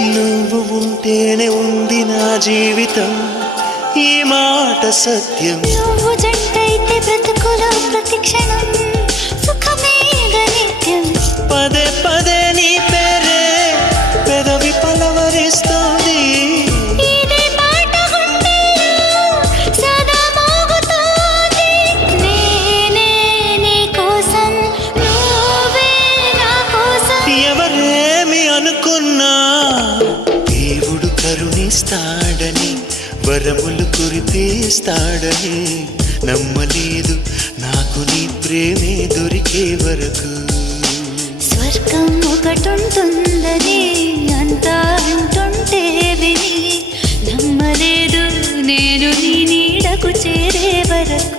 నువ్వు ఉంటేనే ఉంది నా జీవితం, ఈ మాట సత్యం. నువ్వు జంటైతే బ్రతుకులో ప్రతి క్షణం సుఖమే నిత్యం. పదే పదే నీ పేరే పెదవి పలవరిస్తోంది. ఇదే పాట గుండెల్లో సదా మోగుతోంది. నేనే నీ కోసం, నువ్వే నా కోసం. ఎవరేమి అనుకున్నా దేవుడు కరుణిస్తాడని, వరములు కురిపిస్తాడని నమ్మలేదు నాకు నీ ప్రేమే దొరికే వరకు. స్వర్గం ఒకటుంటుందని అంతా వింటుంటే విని నమ్మలేదు నేను నీ నీడకు చేరే వరకు.